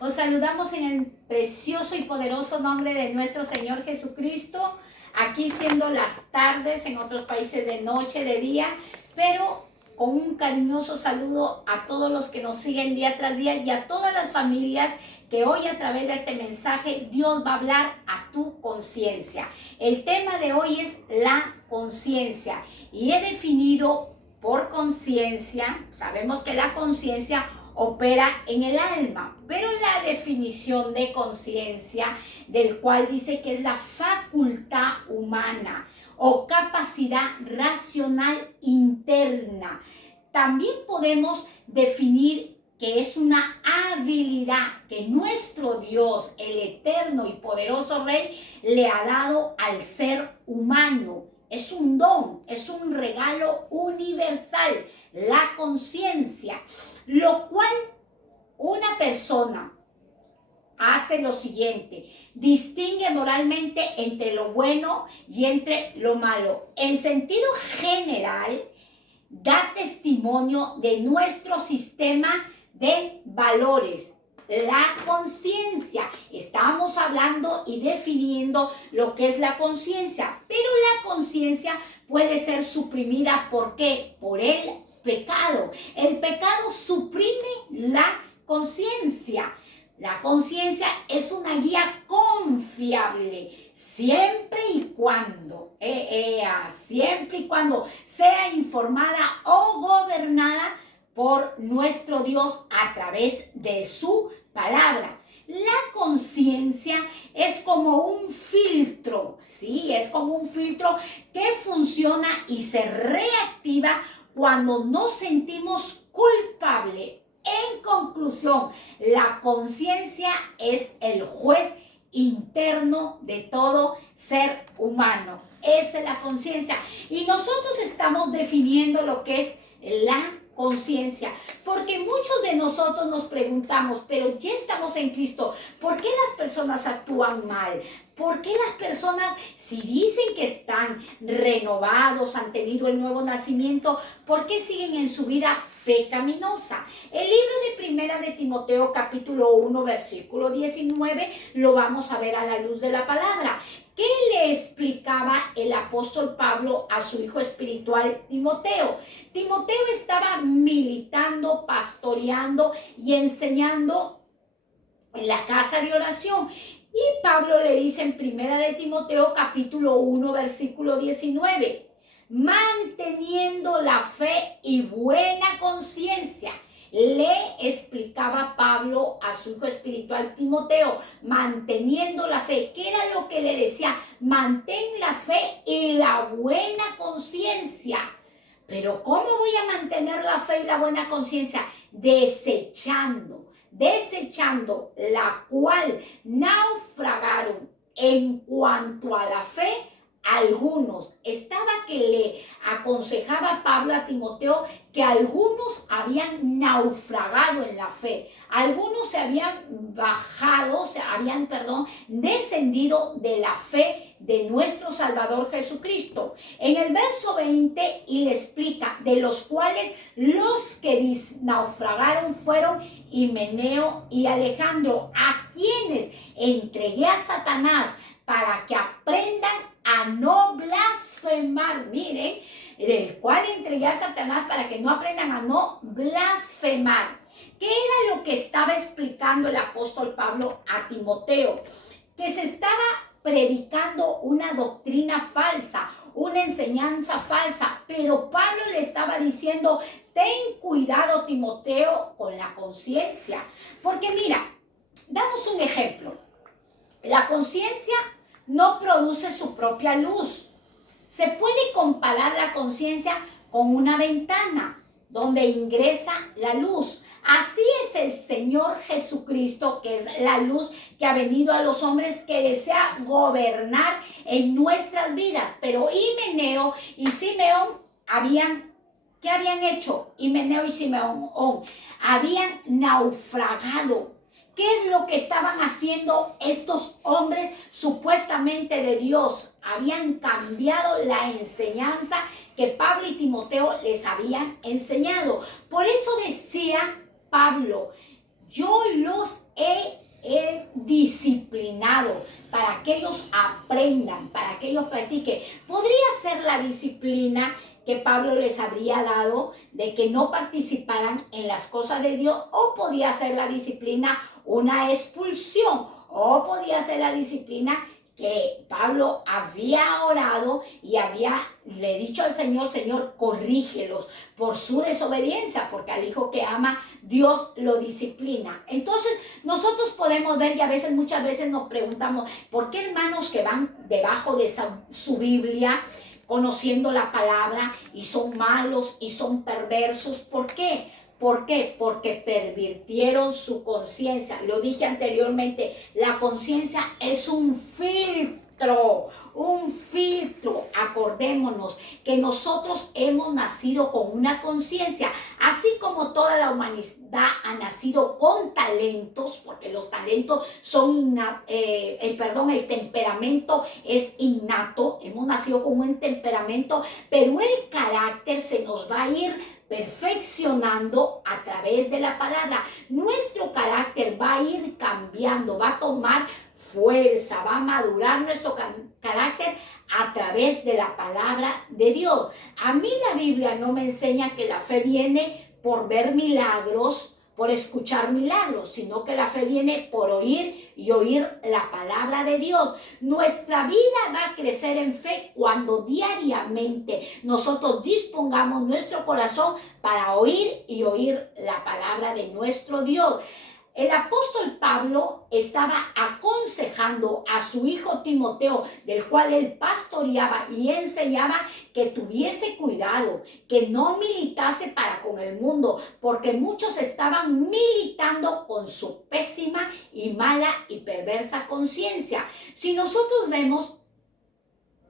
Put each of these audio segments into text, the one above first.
Os saludamos en el precioso y poderoso nombre de nuestro Señor Jesucristo, aquí siendo las tardes, en otros países de noche, de día, pero con un cariñoso saludo a todos los que nos siguen día tras día y a todas las familias que hoy a través de este mensaje Dios va a hablar a tu conciencia. El tema de hoy es la conciencia y he definido por conciencia, sabemos que la conciencia opera en el alma, pero la definición de conciencia, del cual dice que es la facultad humana o capacidad racional interna. También podemos definir que es una habilidad que nuestro Dios, el eterno y poderoso Rey, le ha dado al ser humano. Es un don, es un regalo universal, la conciencia, lo cual una persona hace lo siguiente: distingue moralmente entre lo bueno y entre lo malo. En sentido general, da testimonio de nuestro sistema de valores. La conciencia, estamos hablando y definiendo lo que es la conciencia, pero la conciencia puede ser suprimida. ¿Por qué? Por el pecado. El pecado suprime la conciencia. La conciencia es una guía confiable siempre y cuando sea informada o gobernada por nuestro Dios a través de su palabra. La conciencia es como un filtro, ¿sí? Es como un filtro que funciona y se reactiva cuando nos sentimos culpables. En conclusión, la conciencia es el juez interno de todo ser humano. Esa es la conciencia. Y nosotros estamos definiendo lo que es la conciencia, porque muchos de nosotros nos preguntamos, pero ya estamos en Cristo, ¿por qué las personas actúan mal? ¿Por qué las personas, si dicen que están renovados, han tenido el nuevo nacimiento, por qué siguen en su vida pecaminosa? El libro de Primera de Timoteo, capítulo 1, versículo 19, lo vamos a ver a la luz de la palabra. ¿Qué le explicaba el apóstol Pablo a su hijo espiritual Timoteo? Timoteo estaba militando, pastoreando y enseñando en la casa de oración. Y Pablo le dice en Primera de Timoteo, capítulo 1, versículo 19, manteniendo la fe y buena conciencia. Le explicaba Pablo a su hijo espiritual Timoteo, manteniendo la fe. ¿Qué era lo que le decía? Mantén la fe y la buena conciencia. Pero ¿cómo voy a mantener la fe y la buena conciencia? Desechando, la cual naufragaron en cuanto a la fe algunos. Estaba que le aconsejaba Pablo a Timoteo que algunos habían naufragado en la fe. Algunos se habían descendido de la fe de nuestro Salvador Jesucristo. En el verso 20, y le explica, de los cuales los que naufragaron fueron Himeneo y Alejandro, a quienes entregué a Satanás para que aprendan a no blasfemar. Miren, del cual entregué a Satanás para que no aprendan a no blasfemar. ¿Qué era lo que estaba explicando el apóstol Pablo a Timoteo? Que se estaba predicando una doctrina falsa, una enseñanza falsa, pero Pablo le estaba diciendo, ten cuidado, Timoteo, con la conciencia. Porque mira, damos un ejemplo. La conciencia no produce su propia luz. Se puede comparar la conciencia con una ventana donde ingresa la luz. Así es el Señor Jesucristo, que es la luz que ha venido a los hombres, que desea gobernar en nuestras vidas. Pero Himeneo y Simeón ¿qué habían hecho? Himeneo y Simeón habían naufragado. ¿Qué es lo que estaban haciendo estos hombres supuestamente de Dios? Habían cambiado la enseñanza que Pablo y Timoteo les habían enseñado. Por eso decía Pablo, yo los he para que ellos aprendan, para que ellos practiquen. Podría ser la disciplina que Pablo les habría dado de que no participaran en las cosas de Dios, o podía ser la disciplina una expulsión, o podía ser la disciplina que Pablo había orado y le dicho al Señor, Señor, corrígelos por su desobediencia, porque al hijo que ama, Dios lo disciplina. Entonces, nosotros podemos ver, y muchas veces nos preguntamos, ¿por qué hermanos que van debajo de su Biblia, conociendo la palabra, y son malos y son perversos? ¿Por qué? ¿Por qué? Porque pervirtieron su conciencia. Lo dije anteriormente, la conciencia es un filtro, un filtro. Acordémonos que nosotros hemos nacido con una conciencia, así como toda la humanidad ha nacido con talentos, porque los talentos son el temperamento es innato, hemos nacido con un temperamento, pero el carácter se nos va a ir perfeccionando a través de la palabra. Nuestro carácter va a ir cambiando, va a tomar fuerza, va a madurar nuestro carácter a través de la palabra de Dios. A mí la Biblia no me enseña que la fe viene por ver milagros, por escuchar milagros, sino que la fe viene por oír y oír la palabra de Dios. Nuestra vida va a crecer en fe cuando diariamente nosotros dispongamos nuestro corazón para oír y oír la palabra de nuestro Dios. El apóstol Pablo estaba aconsejando a su hijo Timoteo, del cual él pastoreaba y enseñaba, que tuviese cuidado, que no militase para con el mundo, porque muchos estaban militando con su pésima y mala y perversa conciencia. Si nosotros vemos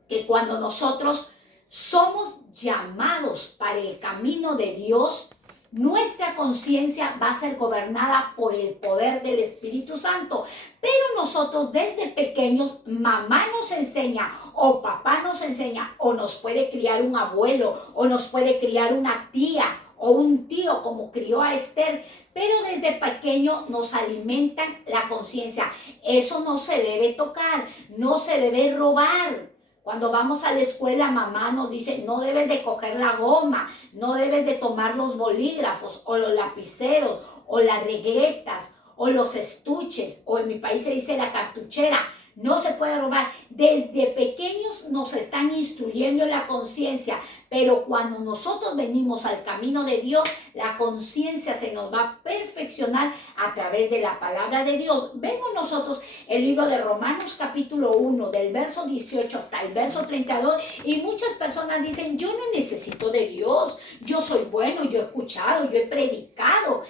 que cuando nosotros somos llamados para el camino de Dios, nuestra conciencia va a ser gobernada por el poder del Espíritu Santo. Pero nosotros desde pequeños, mamá nos enseña o papá nos enseña, o nos puede criar un abuelo, o nos puede criar una tía o un tío como crió a Esther, pero desde pequeño nos alimentan la conciencia. Eso no se debe tocar, no se debe robar. Cuando vamos a la escuela, mamá nos dice, no debes de coger la goma, no debes de tomar los bolígrafos o los lapiceros o las regletas o los estuches, o en mi país se dice la cartuchera. No se puede robar. Desde pequeños nos están instruyendo en la conciencia, pero cuando nosotros venimos al camino de Dios, la conciencia se nos va a perfeccionar a través de la palabra de Dios. Vemos nosotros el libro de Romanos capítulo 1, del verso 18 hasta el verso 32, y muchas personas dicen, yo no necesito de Dios, yo soy bueno, yo he escuchado, yo he predicado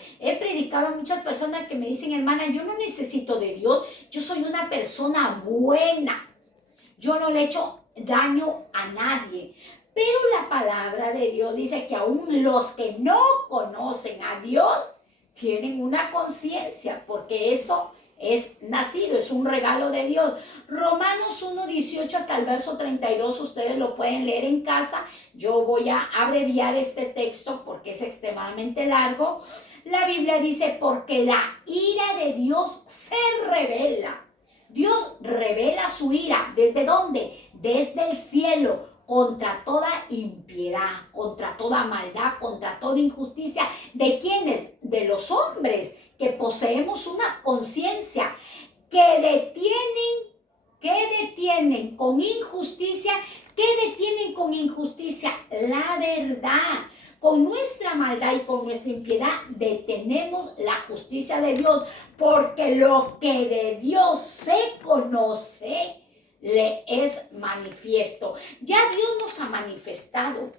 a muchas personas que me dicen, hermana, yo no necesito de Dios, yo soy una persona buena, yo no le he hecho daño a nadie. Pero la palabra de Dios dice que aún los que no conocen a Dios tienen una conciencia, porque eso es nacido, es un regalo de Dios. Romanos 1, 18 hasta el verso 32, ustedes lo pueden leer en casa. Yo voy a abreviar este texto porque es extremadamente largo. La Biblia dice, porque la ira de Dios se revela. Dios revela su ira. ¿Desde dónde? Desde el cielo, contra toda impiedad, contra toda maldad, contra toda injusticia. ¿De quiénes? De los hombres que poseemos una conciencia que detienen con injusticia, la verdad. Con nuestra maldad y con nuestra impiedad detenemos la justicia de Dios, porque lo que de Dios se conoce le es manifiesto. Ya Dios nos ha manifestado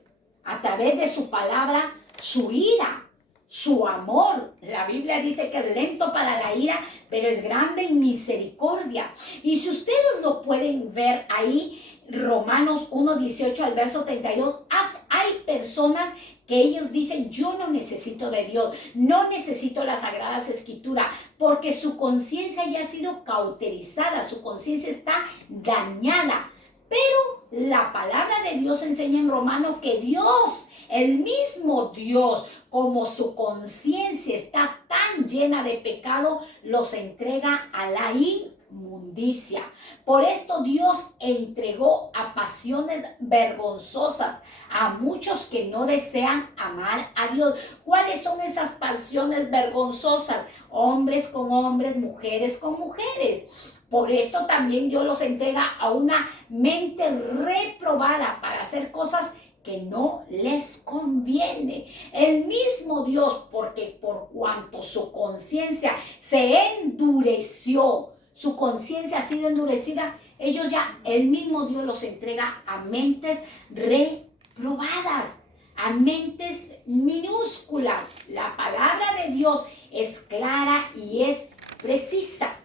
a través de su palabra su ira, su amor. La Biblia dice que es lento para la ira, pero es grande en misericordia. Y si ustedes lo pueden ver ahí, Romanos 1, 18 al verso 32, hay personas que ellos dicen, yo no necesito de Dios, no necesito las Sagradas Escrituras, porque su conciencia ya ha sido cauterizada, su conciencia está dañada. Pero la palabra de Dios enseña en Romanos que Dios, el mismo Dios, como su conciencia está tan llena de pecado, los entrega a la inmundicia. Por esto Dios entregó a pasiones vergonzosas a muchos que no desean amar a Dios. ¿Cuáles son esas pasiones vergonzosas? Hombres con hombres, mujeres con mujeres. Por esto también Dios los entrega a una mente reprobada para hacer cosas que no les conviene. El mismo Dios, porque por cuanto su conciencia se endureció, su conciencia ha sido endurecida, ellos ya, el mismo Dios los entrega a mentes reprobadas, a mentes minúsculas. La palabra de Dios es clara y es precisa.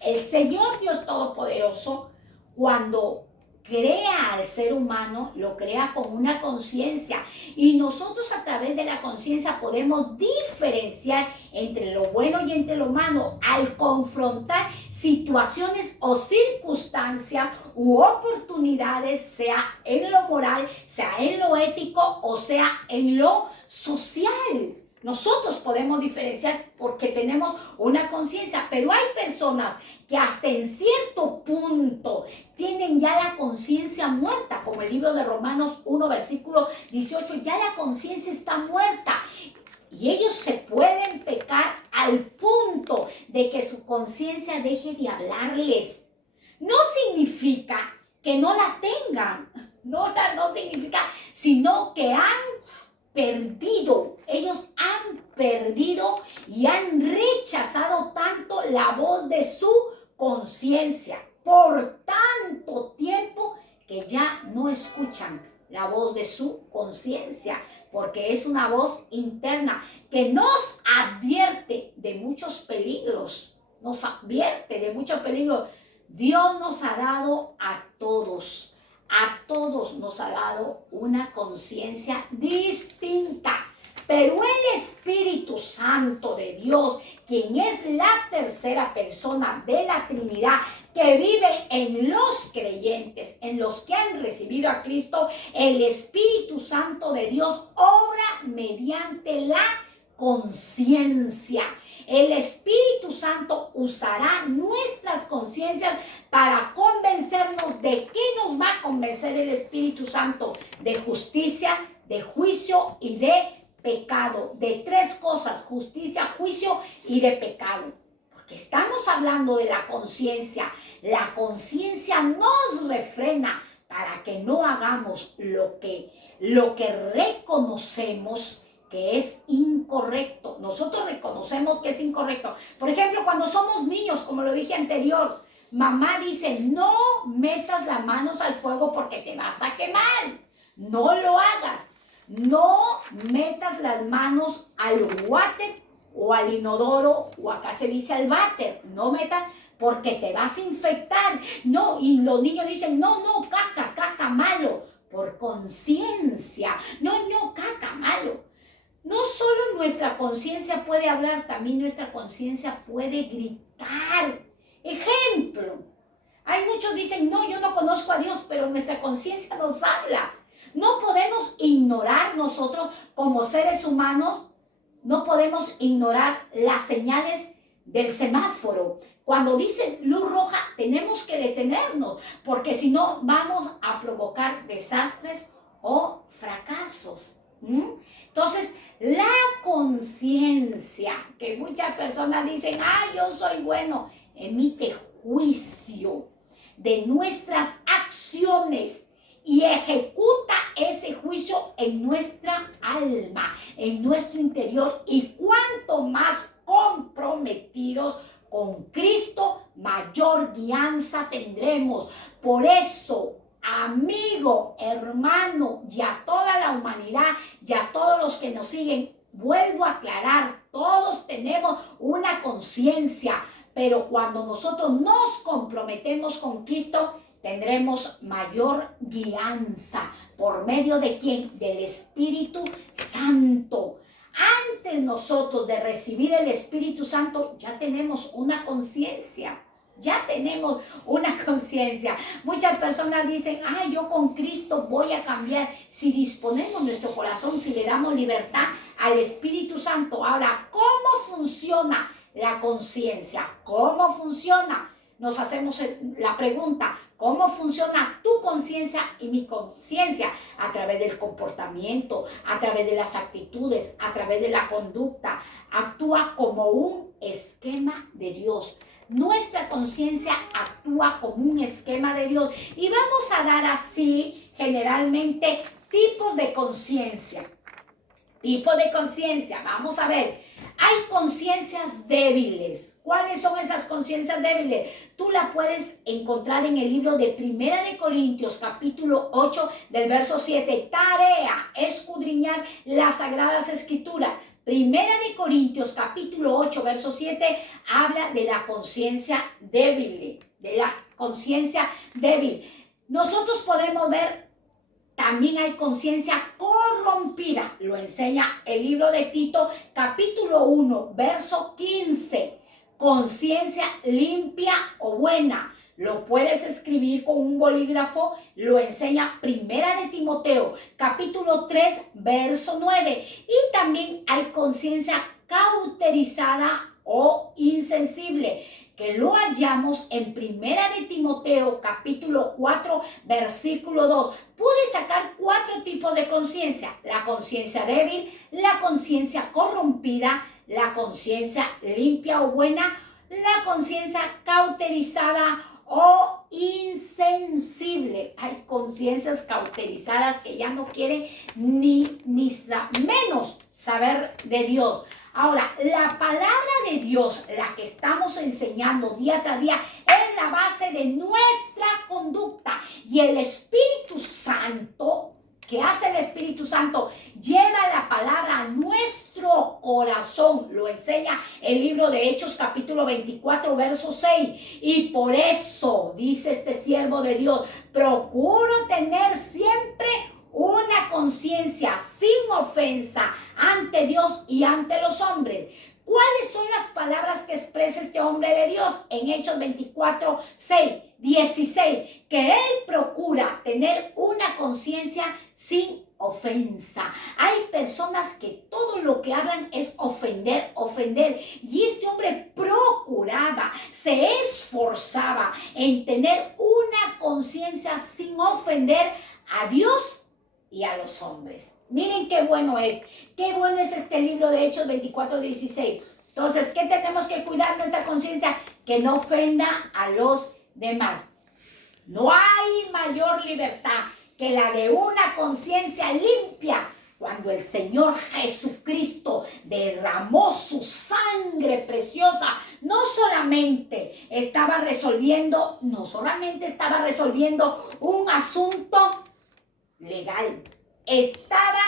El Señor Dios Todopoderoso, cuando crea al ser humano, lo crea con una conciencia, y nosotros a través de la conciencia podemos diferenciar entre lo bueno y entre lo malo al confrontar situaciones o circunstancias u oportunidades, sea en lo moral, sea en lo ético o sea en lo social. Nosotros podemos diferenciar porque tenemos una conciencia, pero hay personas que hasta en cierto punto tienen ya la conciencia muerta, como el libro de Romanos 1, versículo 18, ya la conciencia está muerta. Y ellos se pueden pecar al punto de que su conciencia deje de hablarles. No significa que no la tengan, no significa, sino que han perdido, ellos han perdido y han rechazado tanto la voz de su conciencia por tanto tiempo que ya no escuchan la voz de su conciencia, porque es una voz interna que nos advierte de muchos peligros, nos advierte de muchos peligros. Dios nos ha dado a todos nos ha dado una conciencia distinta. Pero el Espíritu Santo de Dios, quien es la tercera persona de la Trinidad, que vive en los creyentes, en los que han recibido a Cristo, el Espíritu Santo de Dios obra mediante la conciencia. El Espíritu Santo usará nuestras conciencias para convencernos. ¿De qué nos va a convencer el Espíritu Santo? De justicia, de juicio y de pecado. De tres cosas: justicia, juicio y de pecado. Porque estamos hablando de la conciencia. La conciencia nos refrena para que no hagamos lo que reconocemos que es incorrecto. Nosotros reconocemos que es incorrecto. Por ejemplo, cuando somos niños, como lo dije anterior, mamá dice: no metas las manos al fuego porque te vas a quemar. No lo hagas. No metas las manos al water o al inodoro, o acá se dice al váter. No metas porque te vas a infectar. No, y los niños dicen: no, caca malo. Por conciencia. No, caca malo. No solo nuestra conciencia puede hablar, también nuestra conciencia puede gritar. Ejemplo, hay muchos dicen: no, yo no conozco a Dios, pero nuestra conciencia nos habla. No podemos ignorar nosotros como seres humanos, no podemos ignorar las señales del semáforo. Cuando dice luz roja, tenemos que detenernos, porque si no vamos a provocar desastres o fracasos. Entonces, la conciencia, que muchas personas dicen: yo soy bueno, emite juicio de nuestras acciones y ejecuta ese juicio en nuestra alma, en nuestro interior. Y cuanto más comprometidos con Cristo, mayor guianza tendremos. Por eso, amigo, hermano, y a toda la humanidad y a todos los que nos siguen, vuelvo a aclarar: todos tenemos una conciencia, pero cuando nosotros nos comprometemos con Cristo, tendremos mayor guianza. ¿Por medio de quién? Del Espíritu Santo. Antes nosotros de recibir el Espíritu Santo, ya tenemos una conciencia. Ya tenemos una conciencia. Muchas personas dicen: yo con Cristo voy a cambiar. Si disponemos nuestro corazón, si le damos libertad al Espíritu Santo. Ahora, ¿cómo funciona la conciencia? ¿Cómo funciona? nos hacemos la pregunta, ¿cómo funciona tu conciencia y mi conciencia? A través del comportamiento, a través de las actitudes, a través de la conducta. Actúa como un esquema de Dios. Nuestra conciencia actúa como un esquema de Dios. Y vamos a dar así, generalmente, tipos de conciencia. Tipos de conciencia. Vamos a ver. Hay conciencias débiles. ¿Cuáles son esas conciencias débiles? Tú la puedes encontrar en el libro de 1 Corintios, capítulo 8, del verso 7. Tarea, escudriñar las Sagradas Escrituras. 1 Corintios, capítulo 8, verso 7, habla de la conciencia débil. De la conciencia débil. Nosotros podemos ver, también hay conciencia corrompida. Lo enseña el libro de Tito, capítulo 1, verso 15. Conciencia limpia o buena. Lo puedes escribir con un bolígrafo. Lo enseña 1 de Timoteo, capítulo 3, verso 9. Y también hay conciencia cauterizada o insensible, que lo hallamos en 1 de Timoteo, capítulo 4, versículo 2. Pude sacar 4 tipos de conciencia: la conciencia débil, la conciencia corrompida, la conciencia limpia o buena, la conciencia cauterizada o insensible. Hay conciencias cauterizadas que ya no quieren ni menos saber de Dios. Ahora, la palabra de Dios, la que estamos enseñando día tras día, es la base de nuestra conducta. Y el Espíritu Santo, ¿qué hace el Espíritu Santo? Lleva la palabra a nuestro corazón. Lo enseña el libro de Hechos, capítulo 24, verso 6. Y por eso, dice este siervo de Dios, procuro tener siempre una conciencia sin ofensa ante Dios y ante los hombres. ¿Cuáles son las palabras que expresa este hombre de Dios en Hechos 24, 6, 16? Que él procura tener una conciencia sin ofensa. Hay personas que todo lo que hablan es ofender, ofender. Y este hombre procuraba, se esforzaba en tener una conciencia sin ofender a Dios y a los hombres. Miren qué bueno es este libro de Hechos 24, 16. Entonces, ¿qué tenemos que cuidar nuestra conciencia? Que no ofenda a los demás. No hay mayor libertad que la de una conciencia limpia. Cuando el Señor Jesucristo derramó su sangre preciosa, no solamente estaba resolviendo un asunto legal. Estaba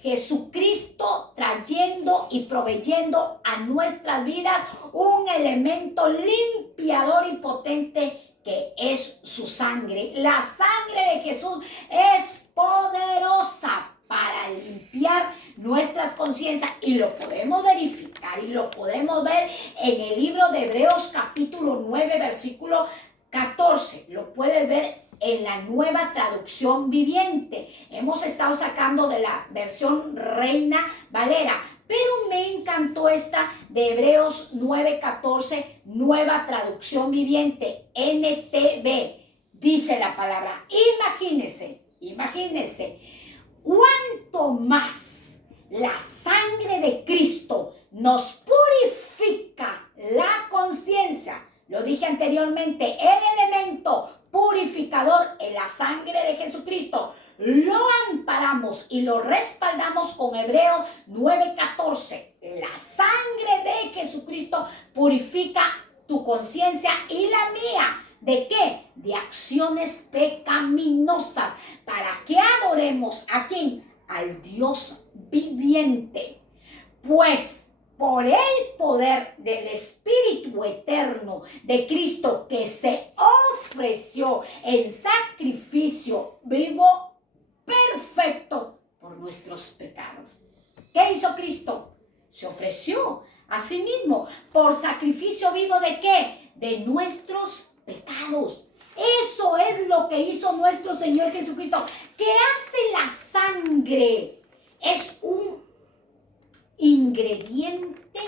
Jesucristo trayendo y proveyendo a nuestras vidas un elemento limpiador y potente, que es su sangre. La sangre de Jesús es poderosa para limpiar nuestras conciencias, y lo podemos verificar y lo podemos ver en el libro de Hebreos, capítulo 9, versículo 14. Lo puedes ver en la Nueva Traducción Viviente. Hemos estado sacando de la versión Reina Valera, pero me encantó esta de Hebreos 9:14, Nueva Traducción Viviente, NTV. Dice la palabra, imagínese, cuánto más la sangre de Cristo nos purifica la conciencia. Lo dije anteriormente, el elemento purificador en la sangre de Jesucristo lo amparamos y lo respaldamos con Hebreos 9:14. La sangre de Jesucristo purifica tu conciencia y la mía. ¿De qué? De acciones pecaminosas, para que adoremos ¿a quién? Al Dios viviente. Pues por el poder del Espíritu eterno de Cristo, que se ofreció en sacrificio vivo, perfecto, por nuestros pecados. ¿Qué hizo Cristo? Se ofreció a sí mismo por sacrificio vivo, ¿de qué? De nuestros pecados. Eso es lo que hizo nuestro Señor Jesucristo. ¿Qué hace la sangre? Es un ingrediente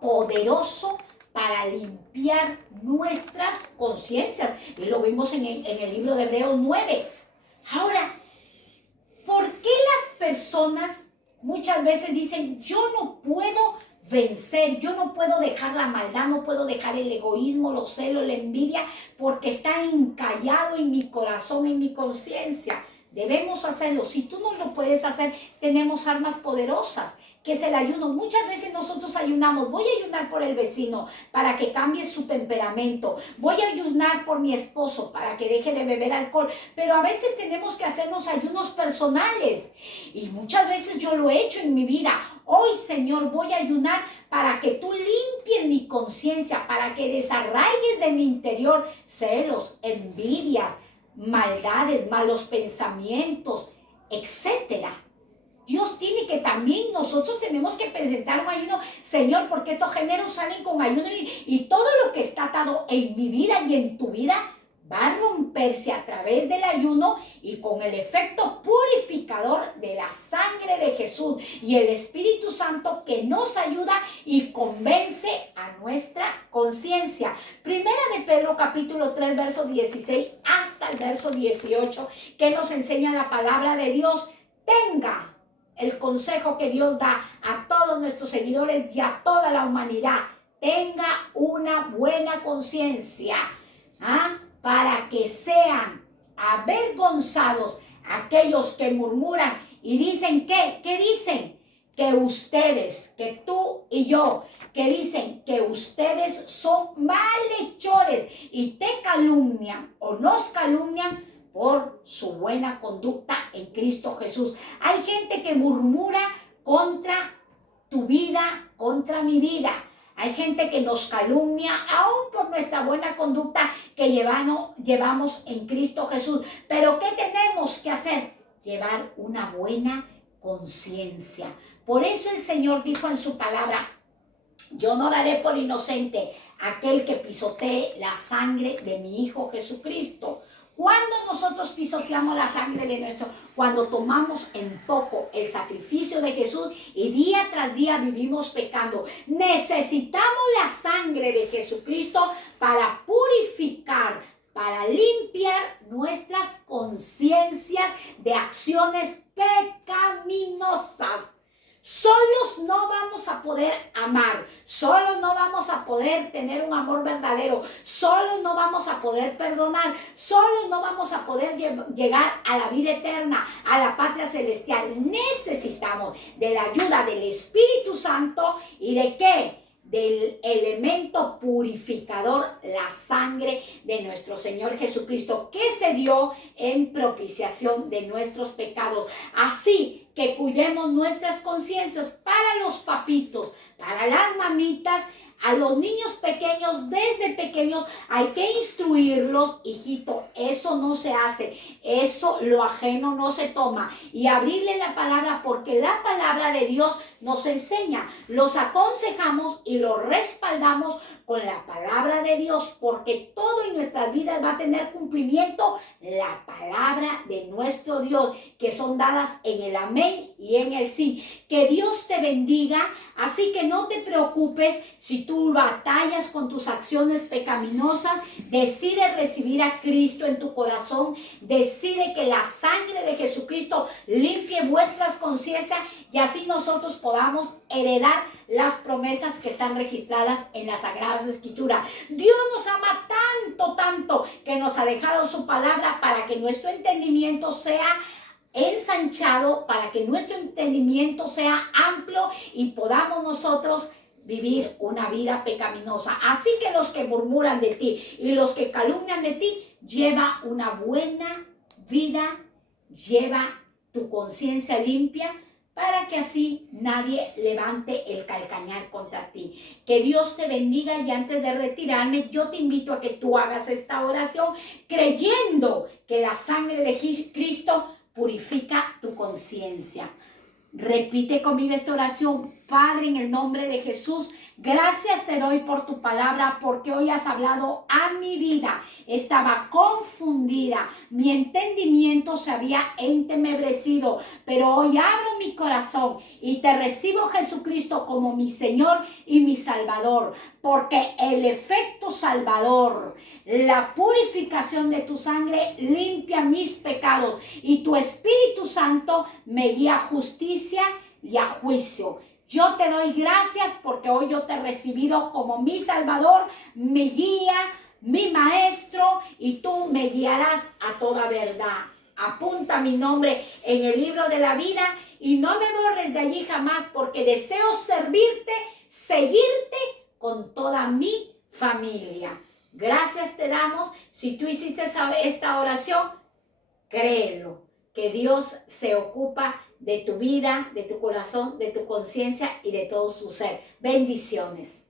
poderoso para limpiar nuestras conciencias. Y lo vimos en el libro de Hebreos 9. Ahora, ¿por qué las personas muchas veces dicen, yo no puedo vencer, yo no puedo dejar la maldad, no puedo dejar el egoísmo, los celos, la envidia, porque está encallado en mi corazón, en mi conciencia? Debemos hacerlo. Si tú no lo puedes hacer, tenemos armas poderosas, que es el ayuno. Muchas veces nosotros ayunamos. Voy a ayunar por el vecino para que cambie su temperamento. Voy a ayunar por mi esposo para que deje de beber alcohol. Pero a veces tenemos que hacernos ayunos personales. Y muchas veces yo lo he hecho en mi vida. Hoy, Señor, voy a ayunar para que tú limpies mi conciencia, para que desarraigues de mi interior celos, envidias, maldades, malos pensamientos, etcétera. Dios tiene que también, nosotros tenemos que presentar un ayuno, Señor, porque estos géneros salen con ayuno y todo lo que está atado en mi vida y en tu vida va a romperse a través del ayuno y con el efecto purificador de la sangre de Jesús y el Espíritu Santo que nos ayuda y convence a nuestra conciencia. Primera de Pedro capítulo 3, verso 16 hasta el verso 18, que nos enseña la palabra de Dios. Tenga el consejo que Dios da a todos nuestros seguidores y a toda la humanidad. Tenga una buena conciencia, para que sean avergonzados aquellos que murmuran y dicen ¿qué dicen? Que ustedes, que tú y yo, que dicen que ustedes son malhechores y te calumnian o nos calumnian por su buena conducta en Cristo Jesús. Hay gente que murmura contra tu vida, contra mi vida. Hay gente que nos calumnia aún por nuestra buena conducta que llevamos en Cristo Jesús. Pero ¿qué tenemos que hacer? Llevar una buena conciencia. Por eso el Señor dijo en su palabra, yo no daré por inocente aquel que pisotee la sangre de mi Hijo Jesucristo. Cuando nosotros pisoteamos la sangre de cuando tomamos en poco el sacrificio de Jesús y día tras día vivimos pecando, necesitamos la sangre de Jesucristo para purificar, para limpiar nuestras conciencias de acciones pecaminosas. Solos no vamos a poder amar, solos no vamos a poder tener un amor verdadero, solos no vamos a poder perdonar, solos no vamos a poder llegar a la vida eterna, a la patria celestial. Necesitamos de la ayuda del Espíritu Santo y ¿de qué? Del elemento purificador, la sangre de nuestro Señor Jesucristo, que se dio en propiciación de nuestros pecados. Así que cuidemos nuestras conciencias para los papitos, para las mamitas, a los niños pequeños, desde pequeños hay que instruirlos, hijito, eso no se hace, eso lo ajeno no se toma, y abrirle la palabra, porque la palabra de Dios nos enseña, los aconsejamos y los respaldamos con la palabra de Dios, porque todo en nuestras vidas va a tener cumplimiento la palabra de nuestro Dios, que son dadas en el amén y en el sí. Que Dios te bendiga, así que no te preocupes si tú batallas con tus acciones pecaminosas. Decide recibir a Cristo en tu corazón, decide que la sangre de Jesucristo limpie vuestras conciencias y así nosotros podamos heredar las promesas que están registradas en las Sagradas Escrituras. Dios nos ama tanto, tanto, que nos ha dejado su palabra para que nuestro entendimiento sea ensanchado, para que nuestro entendimiento sea amplio y podamos nosotros vivir una vida pecaminosa. Así que los que murmuran de ti y los que calumnian de ti, lleva una buena vida, lleva tu conciencia limpia, para que así nadie levante el calcañar contra ti. Que Dios te bendiga, y antes de retirarme, yo te invito a que tú hagas esta oración creyendo que la sangre de Cristo purifica tu conciencia. Repite conmigo esta oración. Padre, en el nombre de Jesús, gracias te doy por tu palabra, porque hoy has hablado a mi vida. Estaba confundida, mi entendimiento se había entenebrecido, pero hoy abro mi corazón y te recibo, Jesucristo, como mi Señor y mi Salvador, porque el efecto salvador, la purificación de tu sangre limpia mis pecados y tu Espíritu Santo me guía a justicia y a juicio. Yo te doy gracias porque hoy yo te he recibido como mi Salvador, mi guía, mi maestro, y tú me guiarás a toda verdad. Apunta mi nombre en el libro de la vida y no me borres de allí jamás, porque deseo servirte, seguirte con toda mi familia. Gracias te damos. Si tú hiciste esta oración, créelo, que Dios se ocupa de tu vida, de tu corazón, de tu conciencia y de todo su ser. Bendiciones.